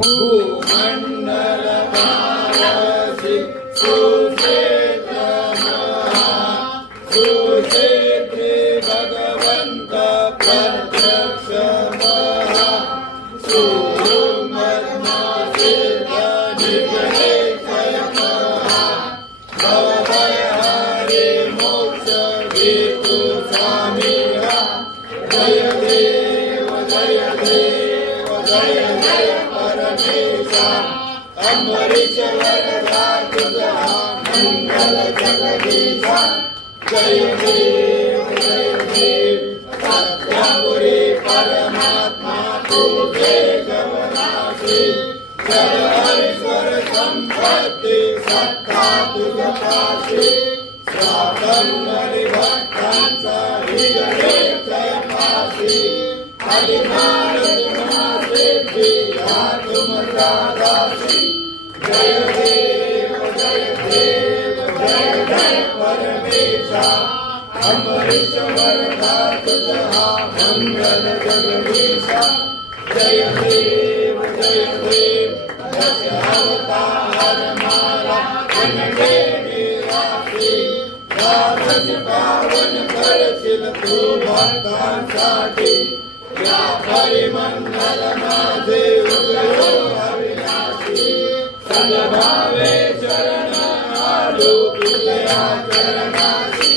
भूमंडल भारसी सुक्षेत्र सुक्षेत्री भगवंत प्रत्यक्ष अमरीश वरदा तुझा मंगल जगदीशा जय देव सत्यापुरी परमात्मा तुझे गवनासी सर्वेश्वर संपत्ति सत्ता तुझपाशी स्वातंत्र्य भक्तांचा हृदय जयपाशी आदिमानसिद्धी तुमचा दासी जय देव जय परमेशा अमरीश वरदा तुझा मंगल जगदीशा जय देव दश अवतार मारा कनडे निवासी द्वादश पावन करशील तू भक्तांसाठी या परिमंडल माझे उदयो अविनाशी सद्भावे शरण आलो तुझ्या चरणाशी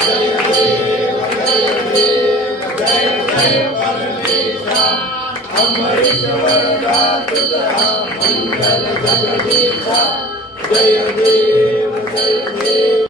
जय देव जय परमेशा अमरीश वरदा तुझा मंगल जगदीशा जय देव